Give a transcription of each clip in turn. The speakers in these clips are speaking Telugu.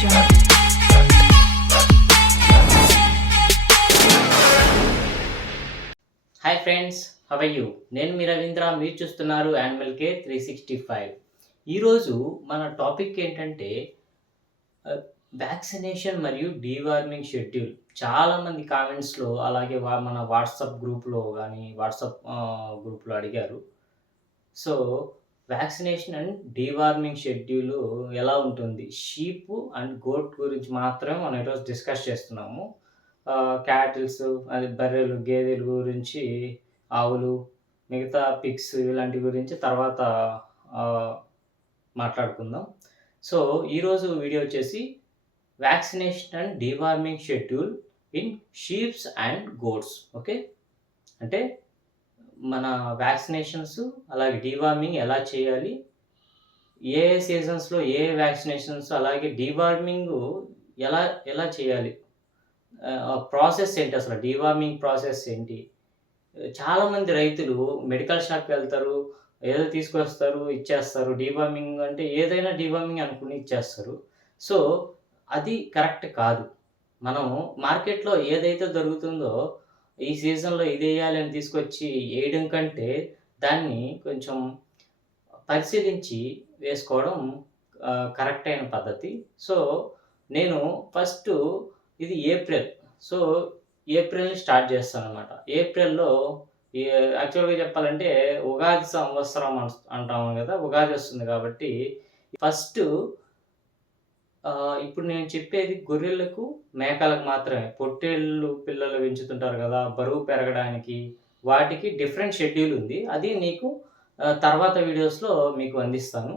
Jungle. Hi friends, have you? నేను మీ రవీంద్ర. మీరు చూస్తున్నారు యానిమల్ కేర్ 365. ఈరోజు మన టాపిక్ ఏంటంటే వ్యాక్సినేషన్ మరియు డీవార్మింగ్ షెడ్యూల్. చాలామంది కామెంట్స్లో అలాగే మన వాట్సాప్ గ్రూప్లో కానీ గ్రూప్లో అడిగారు. So vaccination and deworming schedule ఎలా ఉంటుంది? షీప్ అండ్ గోట్ గురించి మాత్రమే మనం ఈరోజు డిస్కస్ చేస్తున్నాము. క్యాటిల్స్, అది బర్రెలు, గేదెల గురించి, ఆవులు, మిగతా పిగ్స్ ఇలాంటి గురించి తర్వాత ఆహ్, మాట్లాడుకుందాం. సో ఈరోజు వీడియో వచ్చేసి vaccination and deworming schedule in sheeps and goats. Okay. అంటే మన వ్యాక్సినేషన్స్ అలాగే డీవార్మింగ్ ఎలా చేయాలి? ఏ సీజన్స్‌లో ఏ వ్యాక్సినేషన్స్ అలాగే డీవార్మింగు ఎలా ఎలా చేయాలి? ప్రాసెస్ ఏంటి అసలు? డీవార్మింగ్ ప్రాసెస్ ఏంటి? చాలామంది రైతులు మెడికల్ షాప్‌కి వెళ్తారు. ఏదో తీసుకొస్తారు, ఇచ్చేస్తారు. డీవార్మింగ్ అంటే ఏదైనా డీవార్మింగ్ అనుకుని ఇచ్చేస్తారు. సో, అది కరెక్ట్ కాదు. మనం మార్కెట్‌లో ఏదైతే దొరుకుతుందో, ఈ సీజన్‌లో ఇదెయ్యాలి అని తీసుకొచ్చి ఏయడం కంటే, దాన్ని కొంచెం పరిశీలించి వేసుకోవడం కరెక్ట్ అయిన పద్ధతి. సో, నేను ఫస్టు ఇది ఏప్రిల్. సో, ఏప్రిల్ స్టార్ట్ చేస్తాననమాట. ఏప్రిల్‌లో ఏ యాక్చువల్‌గా చెప్పాలంటే ఉగాది సంవత్సరం అంటాము గదా! ఉగాది వస్తుంది కాబట్టి ఫస్టు ఇప్పుడు నేను చెప్పేది గొర్రెలకు, మేకలకు మాత్రమే. పొట్టేళ్ళు పిల్లలు పెంచుతుంటారు గదా! బరువు పెరగడానికి వాటికి డిఫరెంట్ షెడ్యూల్ ఉంది. అది నీకు తర్వాత వీడియోస్‌లో మీకు అందిస్తాను.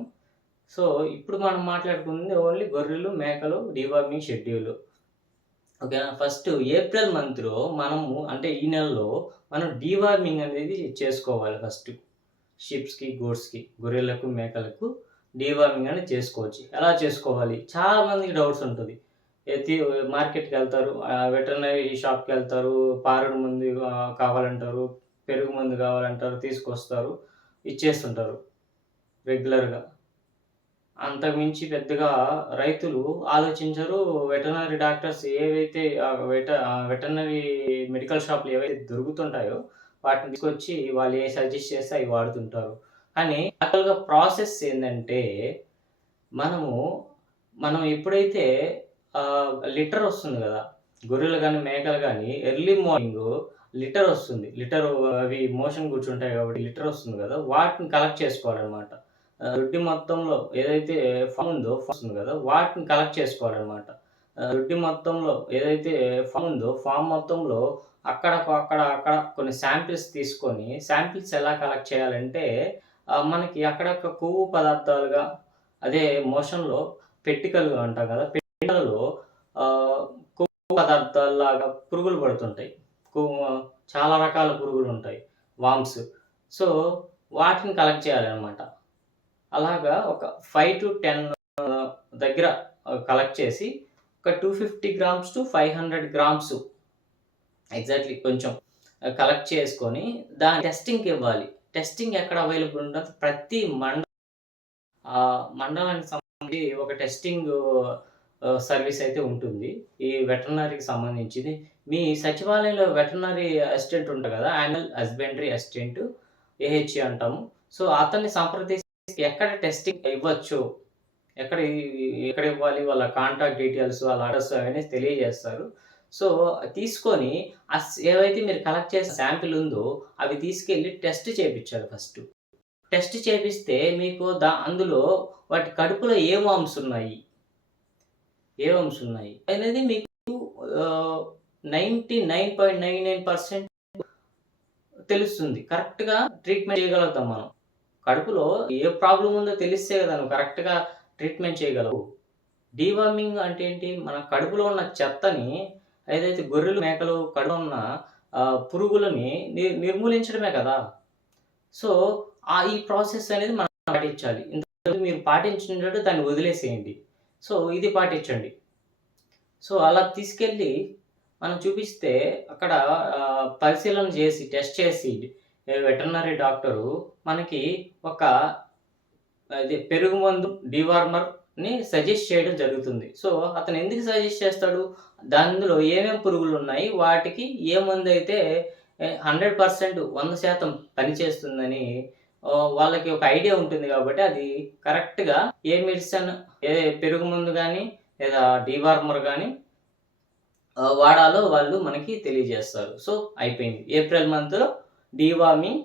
సో, ఇప్పుడు మనం మాట్లాడుకుంది ఓన్లీ గొర్రెలు, మేకలు డీవార్మింగ్ షెడ్యూల్. ఓకేనా. ఫస్ట్ ఏప్రిల్ మంత్‌లో మనము అంటే ఈ నెలలో మనం డీవార్మింగ్ అనేది చేసుకోవాలి ఫస్ట్. షీప్స్‌కి, గోట్స్‌కి, గొర్రెలకు, మేకలకు డీవార్మింగ్ అనేది చేసుకోవచ్చు. ఎలా చేసుకోవాలి? చాలా మందికి డౌట్స్ ఉంటది. మార్కెట్‌కెళ్తారు, వెటర్నరీ షాప్‌కెళ్తారు, పారెడు మందు కావాలంటారు, పెరుగు మందు కావాలంటారు, తీసుకొస్తారు, ఇచ్చేస్తుంటారు రెగ్యులర్‌గా. అంతకు మించి పెద్దగా రైతులు ఆలోచించరు. వెటర్నరీ డాక్టర్స్ ఏవైతే వెటర్నరీ మెడికల్ షాప్‌లు ఏవైతే దొరుకుతుంటాయో వాటిని తీసుకొచ్చి వాళ్ళు సజెస్ట్ చేస్తే అవి వాడుతుంటారు. కానీ యాక్చువల్‌గా ప్రాసెస్ ఏందంటే మనము మనం ఎప్పుడైతే లిటర్ వస్తుంది గదా! గొర్రెలు గానీ, మేకలు గానీ ఎర్లీ మార్నింగు లిటర్ వస్తుంది. అవి మోషన్ కూర్చుంటాయి కాబట్టి లిటర్ వస్తుంది గదా! వాటిని కలెక్ట్ చేసుకోవాలనమాట. దొడ్డి మొత్తంలో ఏదైతే ఫామ్ ఉందో వస్తుంది గదా! వాటిని కలెక్ట్ చేసుకోవాలనమాట. దొడ్డి మొత్తంలో ఏదైతే ఫామ్ ఉందో ఫామ్ మొత్తంలో అక్కడ కొన్ని శాంపిల్స్ తీసుకొని, శాంపిల్స్ ఎలా కలెక్ట్ చేయాలంటే మనకి అక్కడక్కడ కొవ్వు పదార్థాలుగా, అదే మోషన్‌లో పెట్టికలు అంటాం గదా! పెట్టికలలో కొవ్వు పదార్థాల్లాగా పురుగులు పడుతుంటాయి. చాలా రకాల పురుగులుంటాయి. వార్మ్స్. సో, వాటిని కలెక్ట్ చేయాలనమాట. అలాగా ఒక 5-10 దగ్గర కలెక్ట్ చేసి ఒక 250 గ్రామ్స్ టు 500 గ్రామ్స్ ఎగ్జాక్ట్‌లీ కొంచెం కలెక్ట్ చేసుకొని దాన్ని టెస్టింగ్‌కివ్వాలి. టెస్టింగ్ ఎక్కడ అవైలబుల్ ఉంటది? ప్రతి మండలానికి సంబంధించి ఒక టెస్టింగ్ సర్వీస్ అయితే ఉంటుంది. ఈ వెటర్నరీకి సంబంధించింది. మీ సచివాలయంలో వెటర్నరీ అసిస్టెంట్ ఉంటారు కదా! యానిమల్ హస్బెండరీ అసిస్టెంట్, ఏహెచ్‌ఏ అంటాము. సో, అతన్ని సంప్రదిస్తే ఎక్కడ టెస్టింగ్ ఇవ్వచ్చు, ఎక్కడ ఇవ్వాలి, వాళ్ళ కాంటాక్ట్ డీటెయిల్స్, వాళ్ళ అడ్రెస్ అవన్నీ తెలియజేస్తారు. సో, తీసుకొని ఏవైతే మీరు కలెక్ట్ చేసిన శాంపిల్ ఉందో అవి తీసుకెళ్ళి టెస్ట్ చేపిచ్చాలి ఫస్టు. టెస్ట్ చేపిస్తే మీకు అందులో వాటి కడుపులో ఏ వార్మ్స్ ఉన్నాయి అనేది మీకు 99.99% తెలుస్తుంది. కరెక్ట్‌గా ట్రీట్మెంట్ చేయగలుగుతాం మనం. కడుపులో ఏ ప్రాబ్లమ్ ఉందో తెలిస్తే కదా నువ్వు కరెక్ట్‌గా ట్రీట్మెంట్ చేయగలవు. డీవార్మింగ్ అంటే ఏంటి? మన కడుపులో ఉన్న చెత్తని, ఏదైతే గొర్రెలు, మేకలు కడుపులో ఉన్న పురుగులని నిర్మూలించడమే కదా! సో, ఈ ప్రాసెస్ అనేది మనం పాటించాలి. ఇంతకుముందు మీరు పాటించినట్టు దాన్ని వదిలేసేయండి. సో, ఇది పాటించండి. సో, అలా తీసుకెళ్ళి మనం చూపిస్తే అక్కడ పరిశీలన చేసి, టెస్ట్ చేసి వెటర్నరీ డాక్టరు మనకి ఒక పెరుగు మందు, డీవార్మర్ సజెస్ట్ చేయడం జరుగుతుంది. సో, అతను ఎందుకు సజెస్ట్ చేస్తాడు? అందులో ఏమేం పురుగులున్నాయి, వాటికి ఏ మందైతే 100% 100% పనిచేస్తుందని వాళ్ళకి ఒక ఐడియా ఉంటుంది గాబట్టి, అది కరెక్ట్‌గా ఏ మెడిసిన్, ఏ పెరుగు మందు గానీ, లేదా డీవార్మర్ గానీ వాడాలో వాళ్ళు మనకి తెలియజేస్తారు. సో, అయిపోయింది. ఏప్రిల్ మంత్‌లో డీవార్మింగ్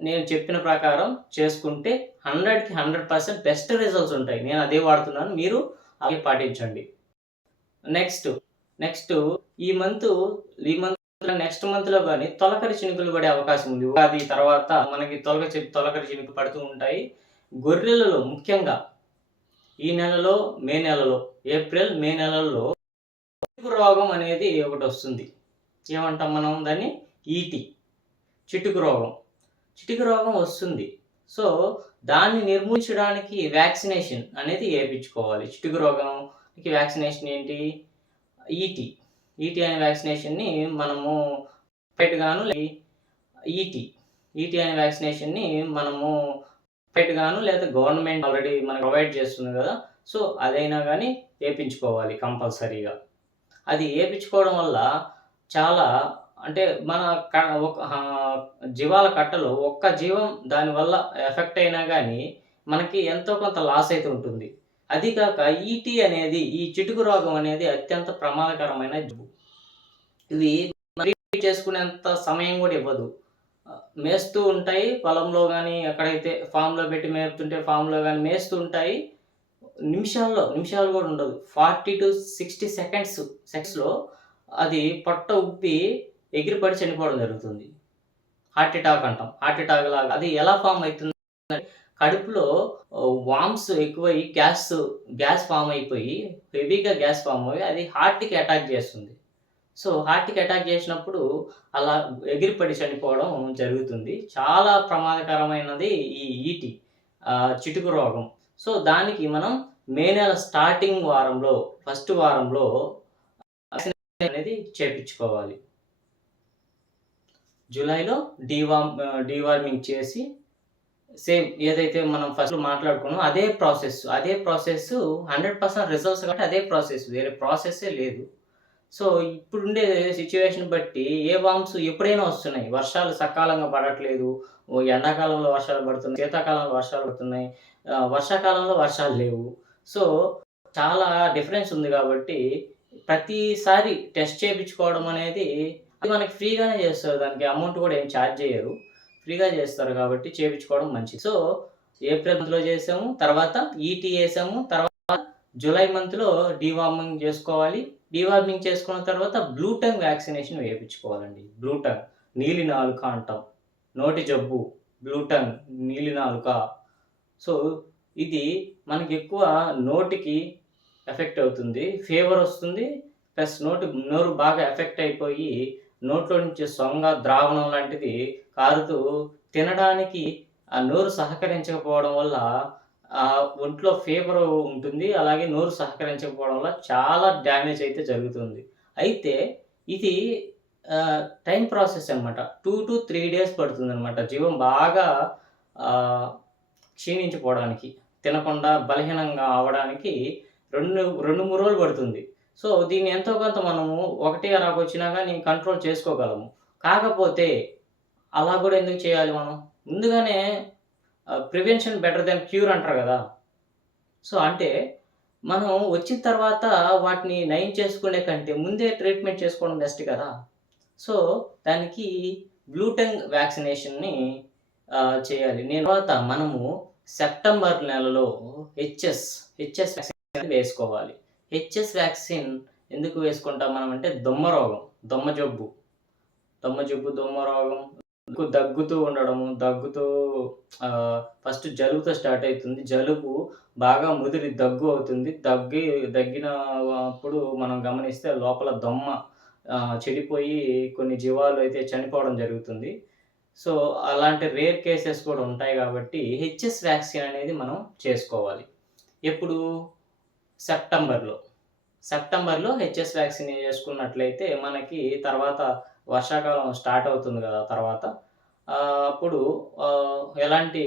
నేను చెప్పిన ప్రకారం చేసుకుంటే 100కి 100% బెస్ట్ రిజల్ట్స్ ఉంటాయి. నేను అదే వాడుతున్నాను. మీరు అదే పాటించండి. నెక్స్ట్, నెక్స్ట్ ఈ మంతు ఈ మంత్ నెక్స్ట్ మంత్‌లో గాని తొలకరి చినుకులు పడే అవకాశం ఉంది. ఉగాది తర్వాత మనకి తొలకరి చినుకులు పడుతూ ఉంటాయి. గొర్రెలలో ముఖ్యంగా ఈ నెలలో, మే నెలలో, ఏప్రిల్, మే నెలల్లో చిటుకు రోగం అనేది ఒకటొస్తుంది. ఏమంటాం మనం దాన్ని? ఈటి. చిటుకు రోగం. చిటుకు రోగం వస్తుంది. సో, దాన్ని నిర్మూలించడానికి వ్యాక్సినేషన్ అనేది ఏపించుకోవాలి. చిటుకు రోగంకి వ్యాక్సినేషన్ ఏంటి? ఈటి. ఈటి అనే వ్యాక్సినేషన్‌ని మనము ప్రైవేట్‌గాను ఈటి. ఈటి అనే వ్యాక్సినేషన్‌ని మనము ప్రైవేట్‌గాను లేదా గవర్నమెంట్ ఆల్రెడీ మనకు ప్రొవైడ్ చేస్తుంది గదా! సో, అదైనా గానీ ఏపించుకోవాలి కంపల్సరీగా. అది ఏపించుకోవడం వల్ల చాలా అంటే మన ఒక జీవాల కట్టలో ఒక్క జీవం దానివల్ల ఎఫెక్ట్ అయినా గానీ, మనకి ఎంతో కొంత లాస్ అయితే ఉంటుంది. అది కాక ఈటీ అనేది, ఈ చిటుకు రోగం అనేది అత్యంత ప్రమాదకరమైన జబ్బు. ఇవి ట్రీట్ చేసుకునేంత సమయం గూడా ఇవ్వదు. మేస్తూ ఉంటాయి పొలంలో గానీ, ఎక్కడైతే ఫామ్‌లో పెట్టి మేపుతుంటే ఫామ్‌లో గానీ మేస్తూ ఉంటాయి. నిమిషాలు గూడా ఉండదు. 40-60 సెకండ్స్‌లో అది పొట్ట ఉబ్బి ఎగిరిపడి చనిపోవడం జరుగుతుంది. హార్ట్ అటాక్ అంటాం. హార్ట్ అటాక్ లాగా అది ఎలా ఫార్మ్ అయితుందంటే కడుపులో వార్మ్స్ ఎక్కువయ్యి గ్యాస్ ఫార్మ్ అయిపోయి హెవీగా గ్యాస్ ఫార్మ్ అయ్యి అది హార్ట్‌కి అటాక్ చేస్తుంది. సో, హార్ట్‌కి అటాక్ చేసినప్పుడు అలా ఎగిరిపడి చనిపోవడం జరుగుతుంది. చాలా ప్రమాదకరమైనది ఈ ఈటి చిటుకు రోగం. సో, దానికి మనం మే నెల స్టార్టింగ్ వారంలో, ఫస్ట్ వారంలో వ్యాక్సినేషన్ అనేది చేపించుకోవాలి. జూలైలో డీవార్మింగ్ చేసి సేమ్ ఏదైతే మనం ఫస్ట్‌లో మాట్లాడుకున్నామో అదే ప్రాసెస్ 100% రిజల్ట్స్ కాబట్టి అదే ప్రాసెస్. వేరే ప్రాసెస్సే లేదు. సో, ఇప్పుడుండే సిట్యుయేషన్ బట్టి ఏ వార్మ్స్ ఎప్పుడైనా వస్తున్నాయి. వర్షాలు సకాలంగా పడట్లేదు. ఎండాకాలంలో వర్షాలు పడుతున్నాయి. శీతాకాలంలో వర్షాలు పడుతున్నాయి. వర్షాకాలంలో వర్షాలు లేవు. సో, చాలా డిఫరెన్స్ ఉంది కాబట్టి ప్రతిసారి టెస్ట్ చేపించుకోవడం అనేది అది మనకి ఫ్రీగానే చేస్తారు. దానికి అమౌంట్ కూడా ఏం చార్జ్ చేయరు. ఫ్రీగా చేస్తారు కాబట్టి చేపించుకోవడం మంచిది. సో, ఏప్రిల్ మంత్‌లో చేసాము. తర్వాత ఈటీ ఏసాము. తర్వాత జులై మంత్‌లో డీవార్మింగ్ చేసుకోవాలి. డీవార్మింగ్ చేసుకున్న తర్వాత బ్లూ టంగ్ వ్యాక్సినేషన్ వేయించుకోవాలండి. బ్లూ టంగ్ నీలి నాలుక అంటాం. నోటి జబ్బు బ్లూ టంగ్ నీలి నాలుక. సో, ఇది మనకి ఎక్కువ నోటికి ఎఫెక్ట్ అవుతుంది. ఫీవర్ వస్తుంది. ప్లస్ నోరు బాగా ఎఫెక్ట్ అయిపోయి నోట్లో నుంచి సొంగ, ద్రావణం లాంటిది కారుతూ తినడానికి ఆ నోరు సహకరించకపోవడం వల్ల ఒంట్లో ఫీవర్ ఉంటుంది. అలాగే నోరు సహకరించకపోవడం వల్ల చాలా డ్యామేజ్ అయితే జరుగుతుంది. అయితే ఇది టైమ్ ప్రాసెస్ అనమాట. 2-3 డేస్ పడుతుందనమాట. జీవం బాగా ఆహ్, క్షీణించిపోవడానికి, తినకుండా బలహీనంగా అవ్వడానికి 2-3 రోజులు పడుతుంది. సో, దీన్ని ఎంతో కొంత మనము ఒకటి అలాగొచ్చినా గానీ కంట్రోల్ చేసుకోగలము. కాకపోతే అలా గూడా ఎందుకు చేయాలి మనం? ముందుగానే ప్రివెన్షన్ బెటర్ దాన్ క్యూర్ అంటారు గదా! సో, అంటే మనం వచ్చిన తర్వాత వాటిని నయం చేసుకునే కంటే ముందే ట్రీట్మెంట్ చేసుకోవడం బెస్ట్ కదా! సో, దానికి బ్లూటంగ్ వ్యాక్సినేషన్‌ని చేయాలి. తర్వాత మనము సెప్టెంబర్ నెలలో హెచ్ఎస్ వ్యాక్సిన్ వేసుకోవాలి. హెచ్ఎస్ వ్యాక్సిన్ ఎందుకు వేసుకుంటాం మనం అంటే దొమ్మ రోగం, దొమ్మ జబ్బు, దొమ్మ రోగం దగ్గుతూ ఉండడము, ఫస్ట్ జలుబుతో స్టార్ట్ అయితుంది. జలుబు బాగా ముదిరి దగ్గు అవుతుంది. దగ్గినప్పుడు మనం గమనిస్తే లోపల దొమ్మ చెడిపోయి కొన్ని జీవాలు అయితే చనిపోవడం జరుగుతుంది. సో, అలాంటి రేర్ కేసెస్ కూడా ఉంటాయి కాబట్టి హెచ్ఎస్ వ్యాక్సిన్ అనేది మనం చేసుకోవాలి. ఎప్పుడు? సెప్టెంబర్‌లో హెచ్ఎస్ వ్యాక్సిన్ చేసుకున్నట్లయితే మనకి తర్వాత వర్షాకాలం స్టార్ట్ అవుతుంది గదా! తర్వాత అప్పుడు ఎలాంటి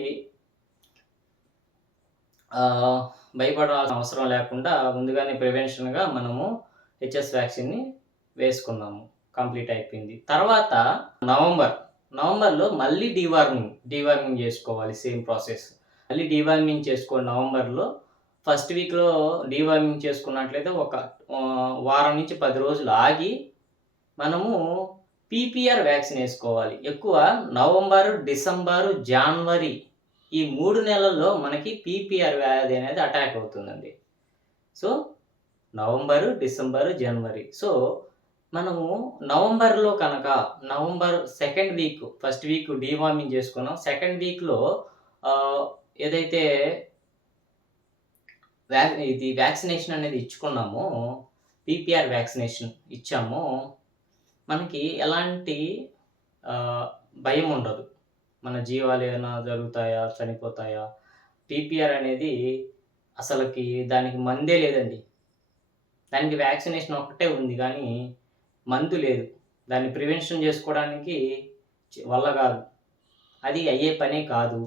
భయపడాల్సిన అవసరం లేకుండా ముందుగానే ప్రివెన్షన్‌గా మనము హెచ్ఎస్ వ్యాక్సిన్‌ని వేసుకున్నాము. కంప్లీట్ అయిపోయింది. తర్వాత నవంబర్‌లో మళ్ళీ డీవార్మింగ్ చేసుకోవాలి సేమ్ ప్రాసెస్. మళ్ళీ డీవార్మింగ్ చేసుకోండి నవంబర్‌లో. ఫస్ట్ వీక్‌లో డీవార్మింగ్ చేసుకున్నట్లయితే ఒక వారం నుంచి 10 రోజులు ఆగి మనము పీపీఆర్ వ్యాక్సిన్ ఏసుకోవాలి. ఎక్కువ నవంబరు, డిసెంబరు, జాన్వరి ఈ 3 నెలల్లో మనకి పీపీఆర్ వ్యాధి అనేది అటాక్ అవుతుందండి. సో, నవంబరు, డిసెంబరు, జనవరి. సో, మనము నవంబర్‌లో కనుక second week, first week deworming చేసుకున్నాం. సెకండ్ వీక్‌లో ఏదైతే వ్యాక్సినేషన్ అనేది ఇచ్చుకున్నామో, పీపీఆర్ వ్యాక్సినేషన్ ఇచ్చామో, మనకి ఎలాంటి భయం ఉండదు. మన జీవాలు ఏమైనా జరుగుతాయా? చనిపోతాయా? పీపీఆర్ అనేది అసలకి దానికి మందే లేదండి. దానికి వ్యాక్సినేషన్ ఒక్కటే ఉంది గానీ, మందు లేదు. దాన్ని ప్రివెన్షన్ చేసుకోవడానికి వల్ల గాదు. అది అయ్యే పనే కాదు.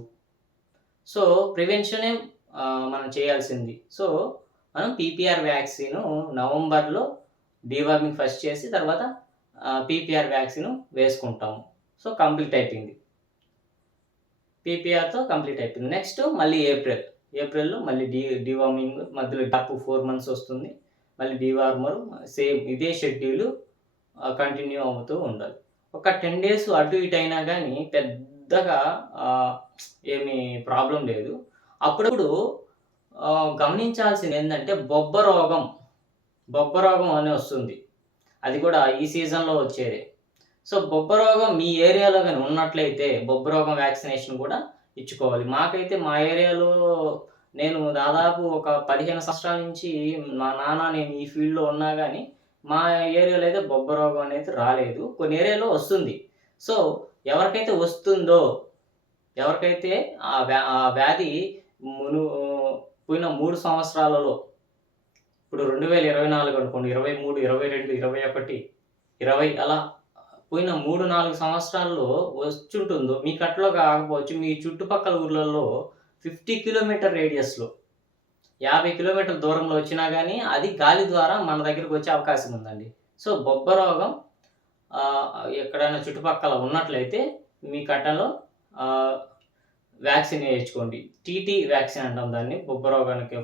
సో, ప్రివెన్షనే మనం చేయాల్సింది. సో, మనం పీపీఆర్ వ్యాక్సిను నవంబర్‌లో డీవార్మింగ్ ఫస్ట్ చేసి తర్వాత పీపీఆర్ వ్యాక్సిను వేసుకుంటాము. సో, కంప్లీట్ అయిపోయింది. పీపీఆర్‌తో కంప్లీట్ అయిపోయింది. నెక్స్ట్ మళ్ళీ ఏప్రిల్‌లో మళ్ళీ డీవార్మింగ్ మధ్యలో గ్యాప్ 4 మంత్స్ వస్తుంది. మళ్ళీ డీవార్మర్ సేమ్ ఇదే షెడ్యూలు కంటిన్యూ అవుతూ ఉండాలి. ఒక 10 డేస్ అటు ఇటు అయినా గానీ పెద్దగా ఏమీ ప్రాబ్లమ్ లేదు. అప్పుడప్పుడు గమనించాల్సిందేందంటే బొబ్బ రోగం అని వస్తుంది. అది కూడా ఈ సీజన్‌లో వచ్చేదే. సో, బొబ్బ రోగం మీ ఏరియాలో గాని ఉన్నట్లయితే బొబ్బ రోగం వ్యాక్సినేషన్ కూడా ఇచ్చుకోవాలి. మాకైతే మా ఏరియాలో నేను దాదాపు ఒక 15 సంవత్సరాల నుంచి మా నాన్న నేను ఈ ఫీల్డ్‌లో ఉన్నా గానీ, మా ఏరియాలో అయితే బొబ్బ రోగం అనేది రాలేదు. కొన్ని ఏరియాలో వస్తుంది. సో, ఎవరికైతే వస్తుందో, ఎవరికైతే ఆ వ్యాధి పోయిన 3 సంవత్సరాలలో ఇప్పుడు 2024 అనుకోండి, 23, 22, 21, 20 అలా పోయిన 3, 4 సంవత్సరాల్లో వచ్చుంటుందో, మీకట్లో కాకపోవచ్చు, మీ చుట్టుపక్కల ఊర్లలో 50 కిలోమీటర్ రేడియస్‌లో 50 కిలోమీటర్ల దూరంలో వచ్చినా గానీ, అది గాలి ద్వారా మన దగ్గరికి వచ్చే అవకాశం ఉందండి. సో, బొబ్బ రోగం ఎక్కడైనా చుట్టుపక్కల ఉన్నట్లయితే మీ కట్టలో వ్యాక్సిన్ ఏయించుకోండి. టీటీ వ్యాక్సిన్ అంటాం దాన్ని. బొబ్బ రోగానికి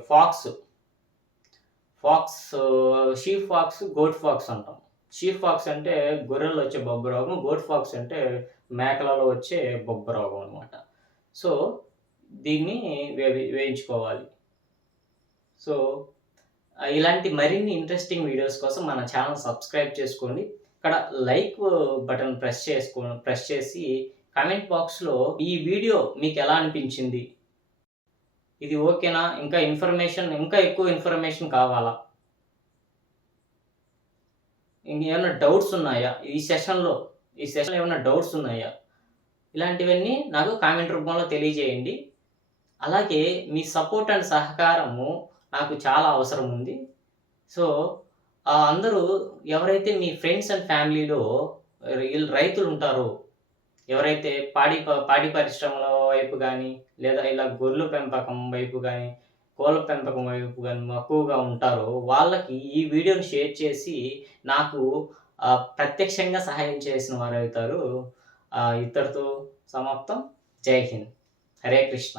షీప్ పాక్స్, గోట్ పాక్స్ అంటాం. షీప్ పాక్స్ అంటే గొర్రెల్లో వచ్చే బొబ్బ రోగం. గోట్ పాక్స్ అంటే మేకలలో వచ్చే బొబ్బ రోగం అనమాట. సో, దీన్ని వేయించుకోవాలి. సో, ఇలాంటి మరిన్ని ఇంట్రెస్టింగ్ వీడియోస్ కోసం మన ఛానల్ సబ్స్క్రైబ్ చేసుకోండి. ఇక్కడ లైక్ బటన్ ప్రెస్ చేసి కామెంట్ బాక్స్‌లో ఈ వీడియో మీకెలా అనిపించింది? ఇది ఓకేనా? ఇంకా ఎక్కువ ఇన్ఫర్మేషన్ కావాలా? ఇంకేమన్నా డౌట్స్ ఉన్నాయా? ఈ సెషన్‌లో ఏమన్నా డౌట్స్ ఉన్నాయా? ఇలాంటివన్నీ నాకు కామెంట్ రూపంలో తెలియజేయండి. అలాగే మీ సపోర్ట్ అండ్ సహకారము నాకు చాలా అవసరం ఉంది. సో, అందరూ ఎవరైతే మీ ఫ్రెండ్స్ అండ్ ఫ్యామిలీలో రైతులుంటారో, ఎవరైతే పాడి పరిశ్రమల వైపు గానీ, లేదా ఇలా గొర్రెల పెంపకం వైపు గానీ, కోళ్ళ పెంపకం వైపు గానీ మక్కువగా ఉంటారో, వాళ్ళకి ఈ వీడియోని షేర్ చేసి నాకు ప్రత్యక్షంగా సహాయం చేసిన వారవుతారు. ఇంతటితో సమాప్తం. జై హింద్. హరే కృష్ణ.